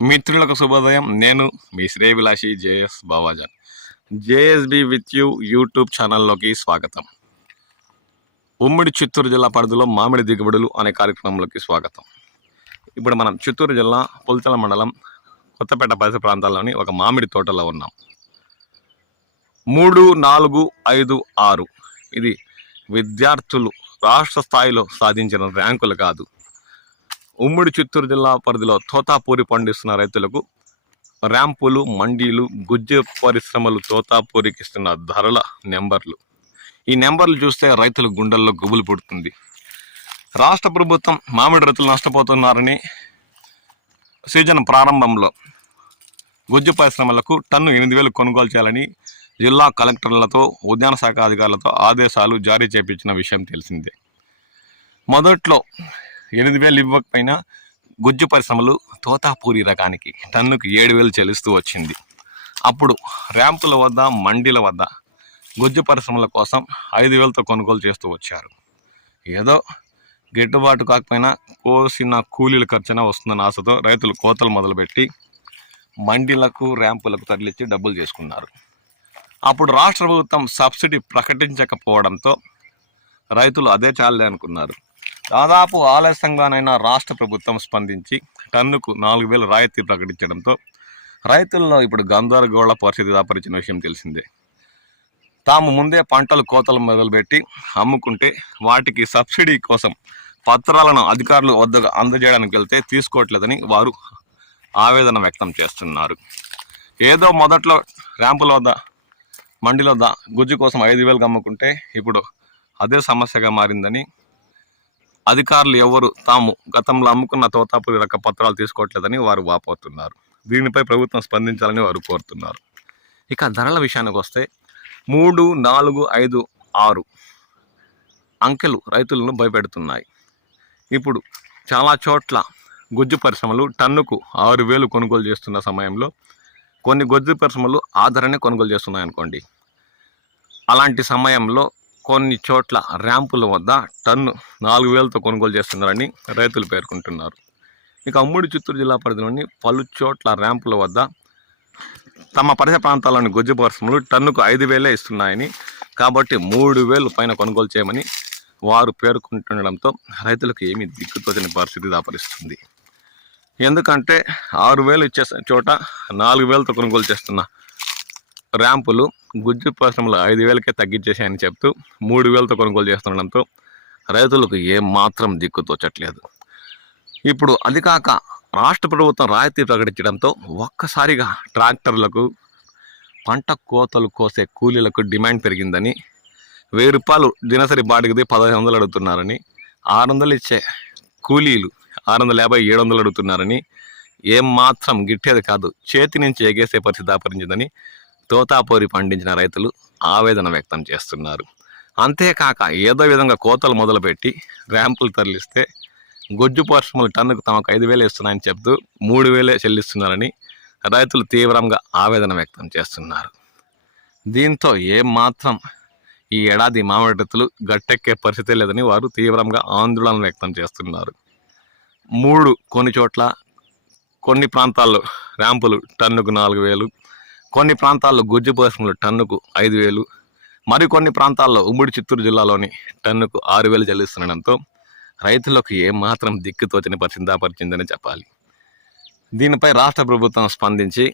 మిత్రులకు శుభోదయం. నేను మీ శ్రేయభిలాషి JS Bavajan. JSB with you YouTube ఛానల్లోకి స్వాగతం. ఉమ్మడి చిత్తూరు జిల్లా పరిధిలో మామిడి దిగుబడులు అనే కార్యక్రమంలోకి స్వాగతం. ఇప్పుడు మనం చిత్తూరు జిల్లా పుల్చల మండలం కొత్తపేట పరిసర ప్రాంతాల్లోని ఒక మామిడి తోటలో ఉన్నాం. 3, 4, 5, 6 ఇది విద్యార్థులు రాష్ట్ర స్థాయిలో సాధించిన ర్యాంకులు కాదు. ఉమ్మడి చిత్తూరు జిల్లా పరిధిలో తోతాపూరి పండిస్తున్న రైతులకు ర్యాంపులు, మండీలు, గుజ్జు పరిశ్రమలు తోతాపూరికి ఇస్తున్న ధరల నెంబర్లు. ఈ నెంబర్లు చూస్తే రైతుల గుండెల్లో గుబులు పుడుతుంది. రాష్ట్ర ప్రభుత్వం మామిడి రైతులు నష్టపోతున్నారని సీజన్ ప్రారంభంలో గుజ్జు పరిశ్రమలకు టన్ను 8,000 కొనుగోలు చేయాలని జిల్లా కలెక్టర్లతో, ఉద్యాన శాఖ అధికారులతో ఆదేశాలు జారీ చేపించిన విషయం తెలిసిందే. మొదట్లో 8,000 ఇవ్వకపోయినా గుజ్జు పరిశ్రమలు తోతాపూరి రకానికి టన్నుకు 7,000 చెల్లిస్తూ వచ్చింది. అప్పుడు ర్యాంపుల వద్ద, మండీల వద్ద గుజ్జు పరిశ్రమల కోసం 5,000తో కొనుగోలు చేస్తూ వచ్చారు. ఏదో గిట్టుబాటు కాకపోయినా కోసిన కూలీల ఖర్చున వస్తుందన్న ఆశతో రైతులు కోతలు మొదలుపెట్టి మండీలకు, ర్యాంపులకు తరలించి డబ్బులు చేసుకున్నారు. అప్పుడు రాష్ట్ర ప్రభుత్వం సబ్సిడీ ప్రకటించకపోవడంతో రైతులు అదే చాలే అనుకున్నారు. దాదాపు ఆలస్యంగానైనా రాష్ట్ర ప్రభుత్వం స్పందించి టన్నుకు 4,000 రాయితీ ప్రకటించడంతో రైతుల్లో ఇప్పుడు గందరగోళ పరిస్థితి దాపరిచిన విషయం తెలిసిందే. తాము ముందే పంటలు కోతలు మొదలుపెట్టి అమ్ముకుంటే వాటికి సబ్సిడీ కోసం పత్రాలను అధికారులు వద్దకు అందజేయడానికి వెళ్తే తీసుకోవట్లేదని వారు ఆవేదన వ్యక్తం చేస్తున్నారు. ఏదో మొదట్లో ర్యాంపుల వద్ద, మండీల వద్ద గుజ్జు కోసం 5,000 అమ్ముకుంటే ఇప్పుడు అదే సమస్యగా మారిందని, అధికారులు ఎవరు తాము గతంలో అమ్ముకున్న తోతాపూరి రక పత్రాలు తీసుకోవట్లేదని వారు వాపోతున్నారు. దీనిపై ప్రభుత్వం స్పందించాలని వారు కోరుతున్నారు. ఇక ధరల విషయానికి వస్తే 3, 4, 5, 6 అంకెలు రైతులను భయపెడుతున్నాయి. ఇప్పుడు చాలా చోట్ల గుజ్జు పరిశ్రమలు టన్నుకు 6,000 కొనుగోలు చేస్తున్న సమయంలో కొన్ని గుజ్జు పరిశ్రమలు ఆ ధరనే కొనుగోలు చేస్తున్నాయి అనుకోండి. అలాంటి సమయంలో కొన్ని చోట్ల ర్యాంపుల వద్ద టన్ను 4,000తో కొనుగోలు చేస్తున్నారని రైతులు పేర్కొంటున్నారు. ఇక ఉమ్మడి చిత్తూరు జిల్లా పరిధిలోని పలు చోట్ల ర్యాంపుల వద్ద తమ పరిసర ప్రాంతాల్లోని గుజ్జు పరిశ్రమలు టన్నుకు 5,000 ఇస్తున్నాయని, కాబట్టి 3,000 పైన కొనుగోలు చేయమని వారు పేర్కొంటుండడంతో రైతులకు ఏమీ దిక్కుతోచని పరిస్థితి దాపరిస్తుంది. ఎందుకంటే 6,000 ఇచ్చే చోట 4,000తో కొనుగోలు చేస్తున్న ర్యాంపులు గుజ్జు పరిశ్రమలు 5,000కే తగ్గించేసాయని చెప్తూ 3,000తో కొనుగోలు చేస్తుండడంతో రైతులకు ఏమాత్రం దిక్కుతోచట్లేదు. ఇప్పుడు అది కాక రాష్ట్ర ప్రభుత్వం రాయితీ ప్రకటించడంతో ఒక్కసారిగా ట్రాక్టర్లకు, పంట కోతలు కోసే కూలీలకు డిమాండ్ పెరిగిందని, 1,000 రూపాయలు దినసరి బాడిగది 1,500 అడుగుతున్నారని, 600 ఇచ్చే కూలీలు 650, 700 అడుగుతున్నారని, ఏమాత్రం గిట్టేది కాదు, చేతి నుంచి ఎగేసే పరిస్థితి దాపరించిందని తోతాపూరి పండించిన రైతులు ఆవేదన వ్యక్తం చేస్తున్నారు. అంతేకాక ఏదో విధంగా కోతలు మొదలుపెట్టి ర్యాంపులు తరలిస్తే గుజ్జు పరిశ్రమలు టన్నుకు తమకు 5,000 ఇస్తున్నాయని చెప్తూ 3,000 చెల్లిస్తున్నారని రైతులు తీవ్రంగా ఆవేదన వ్యక్తం చేస్తున్నారు. దీంతో ఏమాత్రం ఈ ఏడాది మామిడి రైతులు గట్టెక్కే పరిస్థితే లేదని వారు తీవ్రంగా ఆందోళన వ్యక్తం చేస్తున్నారు. కొన్ని చోట్ల కొన్ని ప్రాంతాల్లో ర్యాంపులు టన్నుకు 4,000, కొన్ని ప్రాంతాల్లో గుజ్జు పరిశ్రమలు టన్నుకు 5,000, మరికొన్ని ప్రాంతాల్లో ఉమ్మడి చిత్తూరు జిల్లాలోని టన్నుకు 6,000 చెల్లిస్తుండడంతో రైతులకు ఏమాత్రం దిక్కుతోచని పరిస్థితి దాపరిచిందని చెప్పాలి. దీనిపై రాష్ట్ర ప్రభుత్వం స్పందించి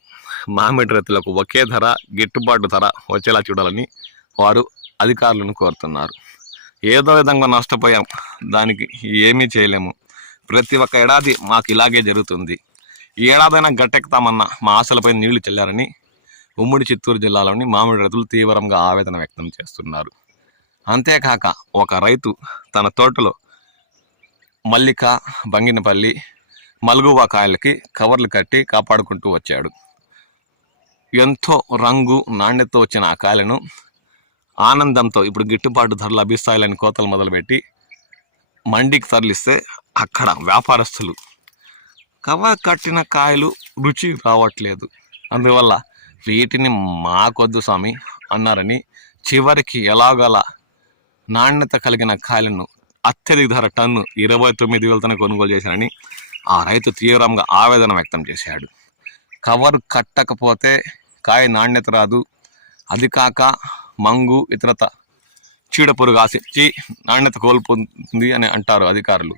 మామిడి రైతులకు ఒకే ధర, గిట్టుబాటు ధర వచ్చేలా చూడాలని వారు అధికారులను కోరుతున్నారు. ఏదో విధంగా నష్టపోయాం, దానికి ఏమీ చేయలేము, ప్రతి ఒక్క ఏడాది మాకు ఇలాగే జరుగుతుంది, ఈ ఏడాదైనా గట్టెక్కుతామన్న మా ఆశలపై నీళ్లు చెల్లారని ఉమ్మడి చిత్తూరు జిల్లాలోని మామిడి రైతులు తీవ్రంగా ఆవేదన వ్యక్తం చేస్తున్నారు. అంతేకాక ఒక రైతు తన తోటలో మల్లిక, బంగినపల్లి, మల్గువా కాయలకి కవర్లు కట్టి కాపాడుకుంటూ వచ్చాడు. ఎంతో రంగు, నాణ్యతతో వచ్చిన ఆ కాయలను ఆనందంతో ఇప్పుడు గిట్టుబాటు ధరలు లభిస్తాయని కోతలు మొదలుపెట్టి మండికి తరలిస్తే అక్కడ వ్యాపారస్తులు కవర్ కట్టిన కాయలు రుచి రావట్లేదు, అందువల్ల వీటిని మాకొద్దు స్వామి అన్నారని చివరికి ఎలాగలా నాణ్యత కలిగిన కాయలను అత్యధిక ధర టన్ను 29,000తోనే కొనుగోలు చేశారని ఆ రైతు తీవ్రంగా ఆవేదన వ్యక్తం చేశాడు. కవర్ కట్టకపోతే కాయ నాణ్యత రాదు, అది కాక మంగు ఇతరత చీడపురుగు ఆశించి నాణ్యత కోల్పోతుంది అని అంటారు అధికారులు.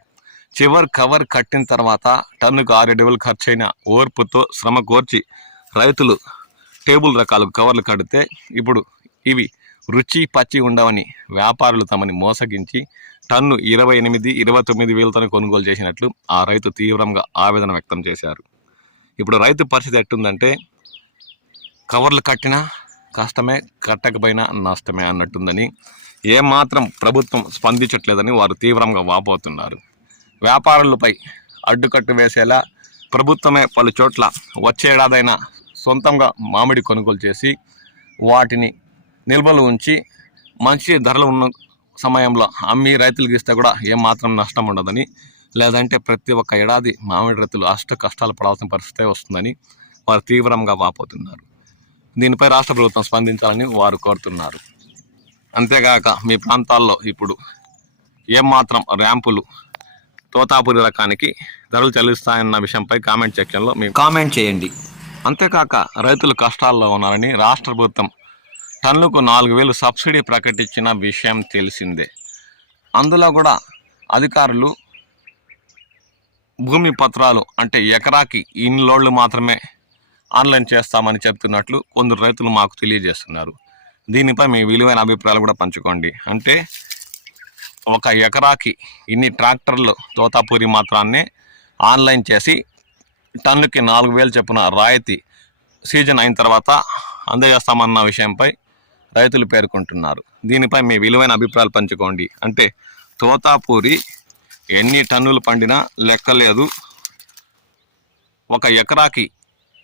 కవర్ కట్టిన తర్వాత టన్నుకు 6,000 ఖర్చైన ఓర్పుతో శ్రమ కోర్చి రైతులు టేబుల్ రకాల కవర్లు కడితే ఇప్పుడు ఇవి రుచి పచ్చి ఉండవని వ్యాపారులు తమని మోసగించి టన్ను 28-29 వేలతో కొనుగోలు చేసినట్లు ఆ రైతు తీవ్రంగా ఆవేదన వ్యక్తం చేశారు. ఇప్పుడు రైతు పరిస్థితి ఎట్టుందంటే కవర్లు కట్టినా కష్టమే, కట్టకపోయినా నష్టమే అన్నట్టుందని, ఏమాత్రం ప్రభుత్వం స్పందించట్లేదని వారు తీవ్రంగా వాపోతున్నారు. వ్యాపారులపై అడ్డుకట్టు వేసేలా ప్రభుత్వమే పలు చోట్ల వచ్చే ఏడాదైనా సొంతంగా మామిడి కొనుగోలు చేసి వాటిని నిల్వలు ఉంచి మంచి ధరలు ఉన్న సమయంలో అమ్మి రైతులకు ఇస్తే కూడా ఏమాత్రం నష్టం ఉండదని, లేదంటే ప్రతి ఒక్క ఏడాది మామిడి రైతులు కష్టాలు పడాల్సిన పరిస్థితే వస్తుందని వారు తీవ్రంగా వాపోతున్నారు. దీనిపై రాష్ట్ర ప్రభుత్వం స్పందించాలని వారు కోరుతున్నారు. అంతేగాక మీ ప్రాంతాల్లో ఇప్పుడు ఏమాత్రం ర్యాంపులు తోతాపురి రకానికి ధరలు చెల్లిస్తాయన్న విషయంపై కామెంట్ సెక్షన్లో మీరు కామెంట్ చేయండి. అంతేకాక రైతులు కష్టాల్లో ఉన్నారని రాష్ట్ర ప్రభుత్వం టన్నుకు 4,000 సబ్సిడీ ప్రకటించిన విషయం తెలిసిందే. అందులో కూడా అధికారులు భూమి పత్రాలు అంటే ఎకరాకి ఇన్ని లోడ్లు మాత్రమే ఆన్లైన్ చేస్తామని చెప్తున్నట్లు కొందరు రైతులు మాకు తెలియజేస్తున్నారు. దీనిపై మీ విలువైన అభిప్రాయాలు కూడా పంచుకోండి. అంటే ఒక ఎకరాకి ఇన్ని ట్రాక్టర్లు తోతాపూరి మాత్రాన్నే ఆన్లైన్ చేసి టన్నుకి 4,000 చొప్పున రాయితీ సీజన్ అయిన తర్వాత అందజేస్తామన్న విషయంపై రైతులు పేర్కొంటున్నారు. దీనిపై మీ విలువైన అభిప్రాయాలు పంచుకోండి. అంటే తోతాపూరి ఎన్ని టన్నులు పండినా లెక్కలేదు, ఒక ఎకరాకి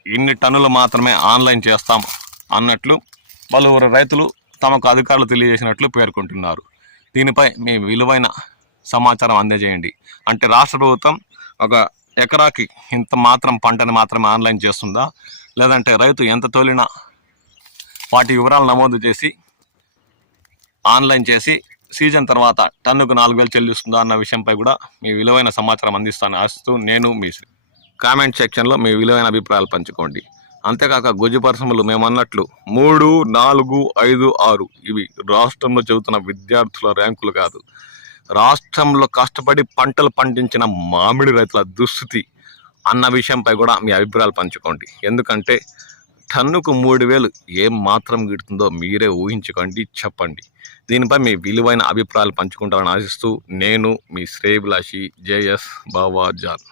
ఇన్ని టన్నులు మాత్రమే ఆన్లైన్ చేస్తాం అన్నట్లు పలువురు రైతులు తమకు అధికారులు తెలియజేసినట్లు పేర్కొంటున్నారు. దీనిపై మీ విలువైన సమాచారం అందజేయండి. అంటే రాష్ట్ర ప్రభుత్వం ఒక ఎకరాకి ఇంత మాత్రం పంటని మాత్రమే ఆన్లైన్ చేస్తుందా, లేదంటే రైతు ఎంత తోలినా వాటి వివరాలు నమోదు చేసి ఆన్లైన్ చేసి సీజన్ తర్వాత టన్నుకు 4,000 చెల్లిస్తుందా అన్న విషయంపై కూడా మీ విలువైన సమాచారం అందిస్తాను ఆశిస్తూ నేను మీ కామెంట్ సెక్షన్లో మీ విలువైన అభిప్రాయాలు పంచుకోండి. అంతేకాక గుజ్జు పరిశ్రమలు మేమన్నట్లు 3, 4, 5, 6 ఇవి రాష్ట్రంలో చదువుతున్న విద్యార్థుల ర్యాంకులు కాదు, రాష్ట్రంలో కష్టపడి పంటలు పండించిన మామిడి రైతుల దుస్థితి అన్న విషయంపై కూడా మీ అభిప్రాయాలు పంచుకోండి. ఎందుకంటే టన్నుకు 3,000 ఏం మాత్రం గిడుతుందో మీరే ఊహించుకోండి, చెప్పండి. దీనిపై మీ విలువైన అభిప్రాయాలు పంచుకుంటారని ఆశిస్తూ నేను మీ శ్రేయభిలాషి JS బావా జాన్.